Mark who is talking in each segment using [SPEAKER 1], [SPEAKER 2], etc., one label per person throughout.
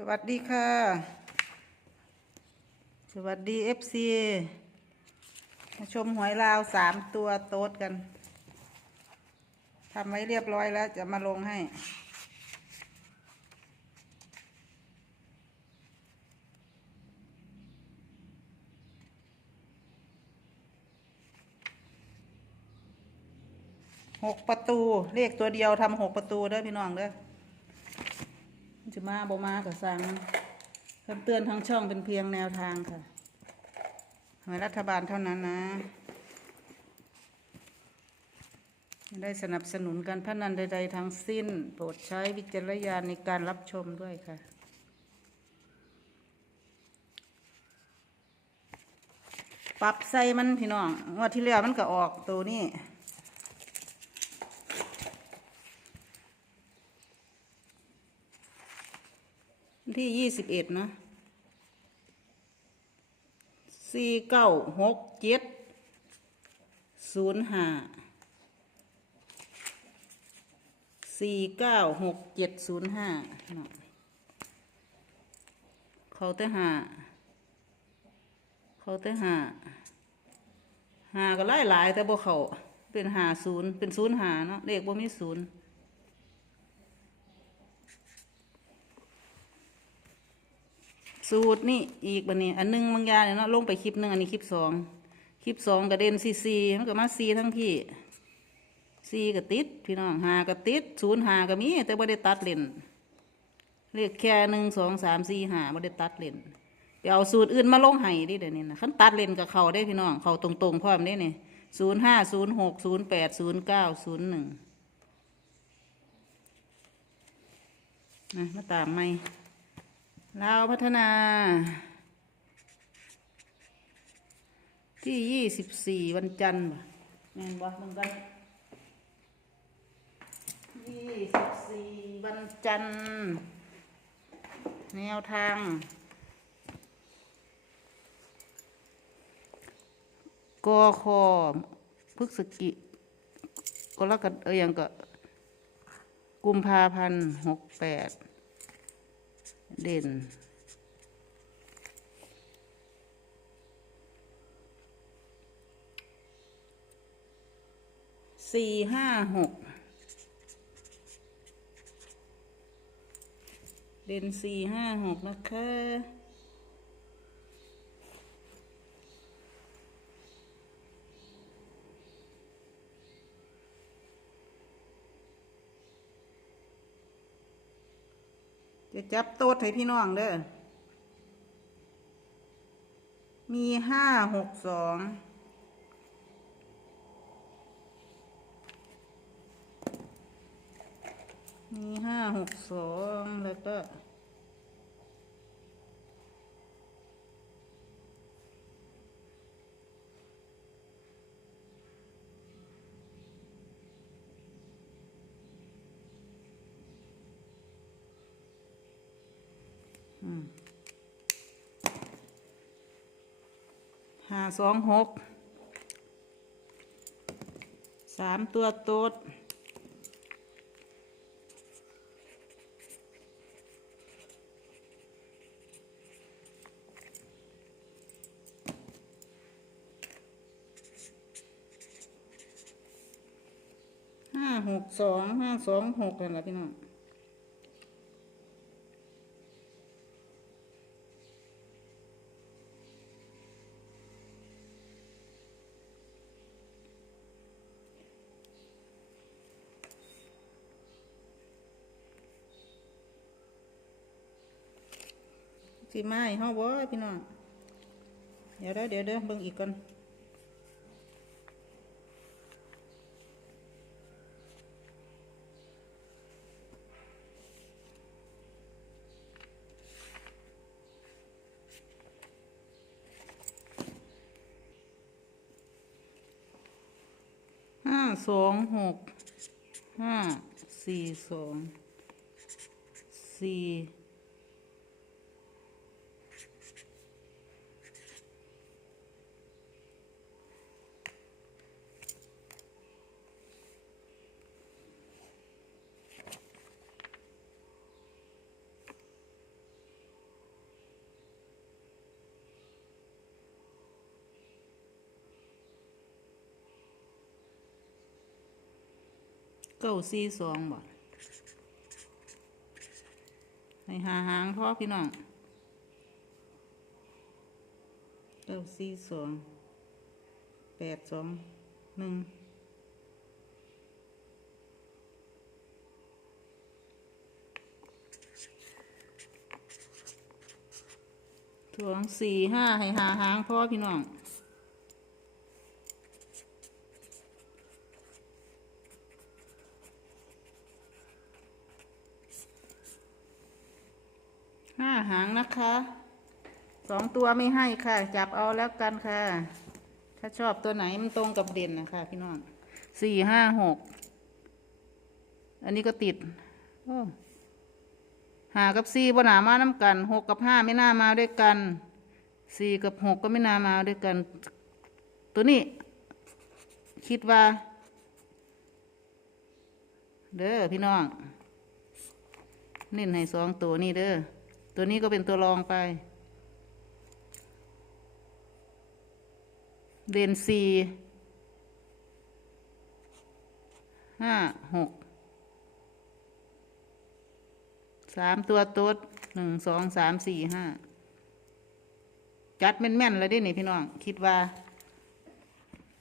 [SPEAKER 1] สวัสดีค่ะ สวัสดีเอฟซีมาชมหวยลาวสามตัวโต๊ดกันทำไว้เรียบร้อยแล้วจะมาลงให้หกประตูเลขตัวเดียวทำหกประตูเด้อพี่น้องเด้อ จะมาบ่มากับสั่งคำเตือนทางช่องเป็นเพียงแนวทางค่ะหวยรัฐบาลเท่านั้นนะไม่ได้สนับสนุนการพนันใด ๆ ทั้งสิ้น โปรดใช้วิจารณญาณในการรับชมด้วยค่ะปรับใส่มันพี่น้องงวดที่แล้วมันก็ออกตัวนี้ ที่ยี่สิบเอ็ดนะสี่เก้าหกเจ็ดศูนย์ห้าสี่เก้าหกเจ็ดศูนย์ห้าเขาแต่หาเขาแต่หาหาก็หลายหลายแต่บ่เขาเป็นหาศูนย์เป็นศูนย์หาเนาะเลขบ่มีศูนย์ สูตรนี่อีกบันนี้ อันหนึงบางอย่างเนี่ยเนาะลงไปคลิปหนึ่งอันนี้คลิปสองคลิปสองกระเด็นซีซีมันก็มาซีทั้งพี่ซีก็ติดพี่น้องหาก็ติดศูนย์หาก็มีแต่บ่ได้ตัดเลนเลขแค่หนึ่งสองสามสี่หาบ่ได้ตัดเลนไปเอาสูตรอื่นมาลงให้ดิเดี๋ยวนี้นะขั้นตัดเลนกับเขาได้พี่น้องเขาตรงๆพร้อมได้เนี่ยศูนย์ห้าศูนย์หกศูนย์แปดศูนย์เก้าศูนย์หนึ่งนะมาตามไหม ลาวพัฒนา ที่ยี่สิบสี่วันจันทร์บ่แม่นบ่มันกันยี่สิบสี่วันจันทร์แนวทาง กอคอพฤกษกิก็แล้วกันเออยังก็กุมภาพันธ์หกแปด เด่น สี่ห้าหก เด่นสี่ห้าหกนะคะ จะจับโต๊ดให้พี่น้องเด้อ มีห้าหกสองมีห้าหกสองแล้วก็ ห้าสองหกสามตัวโต๊ดห้าหกสองห้าสองหกนั่นแหละพี่น้อง สิมาให้เฮาบ่พี่น้อง เดี๋ยวเด้อเดี๋ยวเด้อเบิ่งอีกก่อนห้าสองหกห้าสี่สองสี่ เก้าสี่สองบ่ให้หาหางพ่อพี่น้องเก้าสี่สองแปดสองหนึ่งสองสี่ห้าให้หาหางพ่อพี่น้อง หางนะคะสองตัวไม่ให้ค่ะ จับเอาแล้วกันค่ะ ถ้าชอบตัวไหนมันตรงกับเด่นนะคะพี่น้องสี่ห้าหกอันนี้ก็ติดหากับสี่บนหนามาน้ำกันหกกับห้าไม่น่ามาด้วยกันสี่กับหกก็ไม่น่ามาด้วยกัน ตัวนี้ คิดว่า เด้อพี่น้องเน้นให้สองตัวนี่เด้อ ตัวนี้ก็เป็นตัวรองไปเดนสี่ห้าหกสามตัวต๊ดหนึ่งสองสามสี่ห้าจัดแม่นๆเลยดินี่พี่น้อง คิดว่า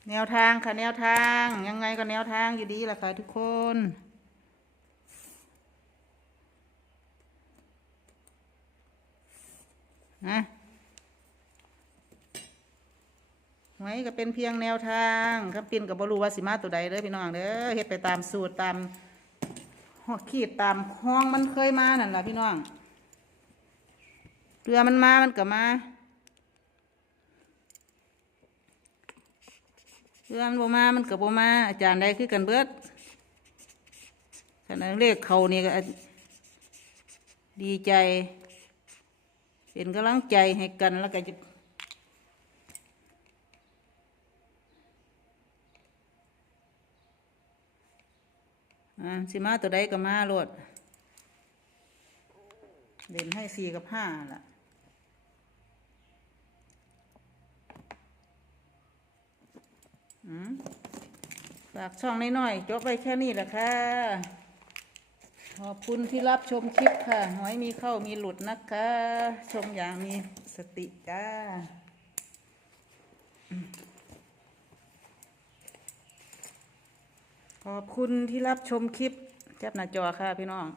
[SPEAKER 1] แนวทางค่ะ แนวทาง ยังไงก็แนวทางอยู่ดีล่ะค่ะทุกคน นะไว้ก็เป็นเพียงแนวทางครับปินกับบรูวาสิมาตัวใดเด้อพี่น้องเด้อเฮ็ดไปตามสูตรตามขีดตามห้องมันเคยมานั่นล่ะพี่น้องเรือมันมา มันก็มาเรือมันบ่มา มันก็บ่มา อาจารย์ใดคือกันเบิดขณะเลขเขานี่ก็ดีใจ เป็นกำลังใจให้กันแล้วก็จะอ่าสิมาตัวใดก็มาโลดเด่นให้สี่กับห้าล่ะอืมฝากช่องน้อยๆจบไปแค่นี้แหละค่ะ ขอบคุณที่รับชมคลิปค่ะ หอยมีเข้ามีหลุดนะคะ ชมอย่างมีสติจ้าขอบคุณที่รับชมคลิปแจับหน้าจอค่ะพี่น้อง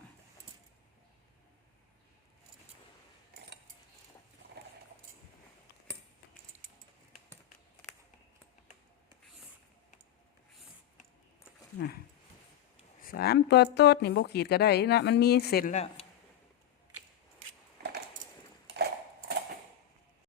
[SPEAKER 1] สามตัวโต๊ดนี่บกขีดก็ได้นะมันมีเส้นแล้ว